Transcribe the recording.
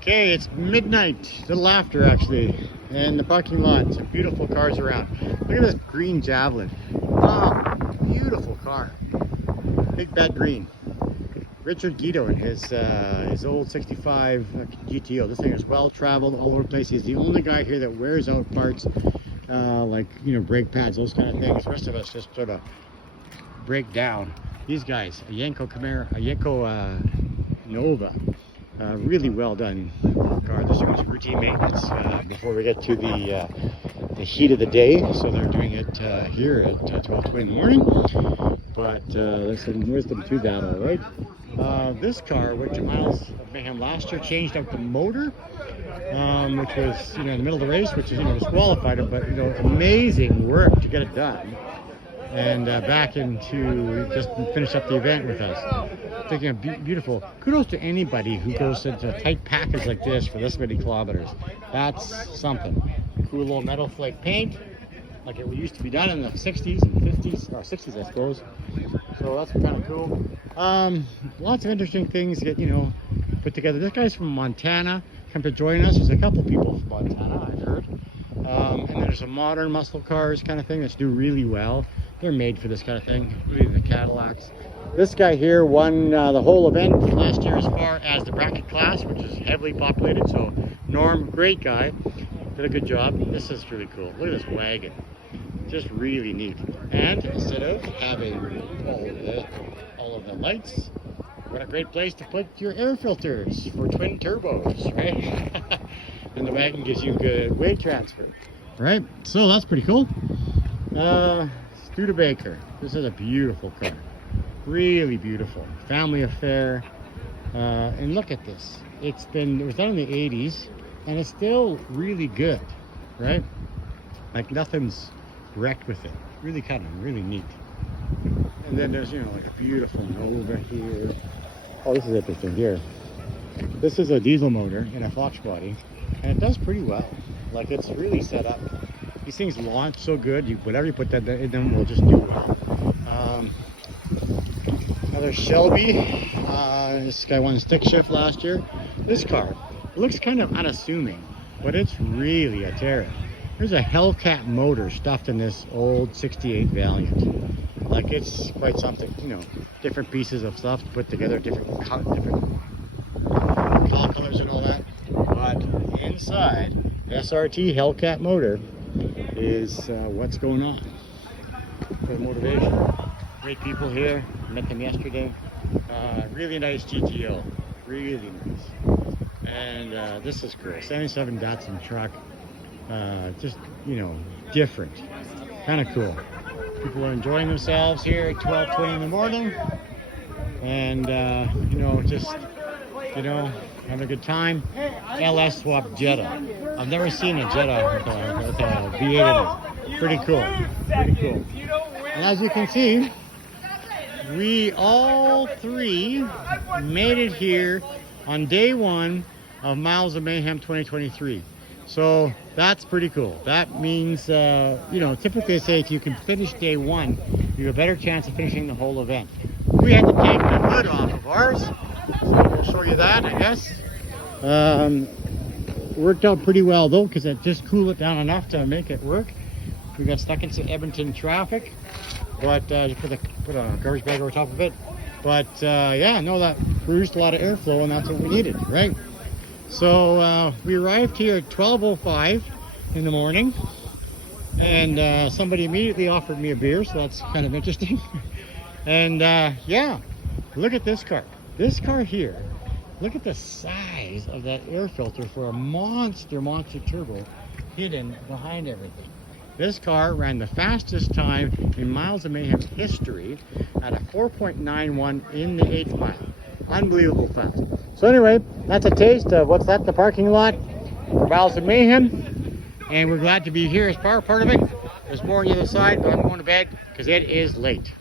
Okay, it's midnight, a little after actually, and the parking lot, some beautiful cars around. Look at this green Javelin. Oh, beautiful car. Big bad green. Richard Guido in his old 65 GTO. This thing is well traveled all over the place. He's the only guy here that wears out parts like, you know, brake pads, those kind of things. The rest of us just sort of break down. These guys, a Yenko Camaro, a Yenko Nova. Really well done car. They're doing some routine maintenance before we get to the heat of the day. So they're doing it here at 12:20 in the morning. But there's some wisdom to that, all right. This car went to Miles of Mayhem last year, changed out the motor, which was, you know, in the middle of the race, which is, you know, disqualified it, but, you know, amazing work to get it done. And back into just finish up the event with us. Thinking of beautiful. Kudos to anybody who goes into a tight package like this for this many kilometers. That's something. Cool little metal flake paint, like it used to be done in the 60s and 50s, or 60s I suppose. So that's kind of cool. Lots of interesting things to get, you know, put together. This guy's from Montana, come to join us. There's a couple people from Montana, I've heard. And there's a modern muscle cars kind of thing that's do really well. They're made for this kind of thing, really the Cadillacs. This guy here won the whole event last year as far as the bracket class, which is heavily populated. So Norm, great guy, did a good job. This is really cool. Look at this wagon, just really neat. And instead of having all of the lights, what a great place to put your air filters for twin turbos, right? And the wagon gives you good weight transfer, right? So that's pretty cool. Studebaker. This is a beautiful car. Really beautiful. Family affair. And look at this. It was done in the 80s and it's still really good, right? Like nothing's wrecked with it. Really kind of really neat. And then there's, you know, like a beautiful Nova here. Oh, this is interesting here. This is a diesel motor in a Fox body and it does pretty well. Like it's really set up. These things launch so good, whatever you put that in them will just do well. Another Shelby. This guy won stick shift last year. This car looks kind of unassuming, but it's really a terror. There's a Hellcat motor stuffed in this old 68 Valiant. Like it's quite something, you know, different pieces of stuff to put together, different color colors and all that. But inside, SRT Hellcat motor is what's going on. Good motivation. Great people here. Met them yesterday. Really nice GTO. Really nice. And this is cool. 77 Datsun truck. Just, you know, different. Kind of cool. People are enjoying themselves here at 12:20 in the morning. And, you know, just, you know, having a good time. LS swap Jetta. I've never seen a Jetta with a V8 in it. Pretty cool. Pretty cool. And as you can see, we all three made it here on day one of Miles of Mayhem 2023. So that's pretty cool. That means, you know, typically they say if you can finish day one, you have a better chance of finishing the whole event. We had to take the hood off of ours. So we'll show you that, I guess. Worked out pretty well though, because it just cooled it down enough to make it work. We got stuck into Edmonton traffic, but just put a garbage bag over top of it. But yeah, no, that produced a lot of airflow, and that's what we needed, right? So we arrived here at 12:05 in the morning, and somebody immediately offered me a beer, so that's kind of interesting. And yeah, look at this car. This car here. Look at the size of that air filter for a monster turbo hidden behind everything. This car ran the fastest time in Miles of Mayhem history at a 4.91 in the 8th mile. Unbelievable fast. So anyway, that's a taste of what's at the parking lot for Miles of Mayhem. And we're glad to be here as part of it. There's more on the other side, but I'm going to bed because it is late.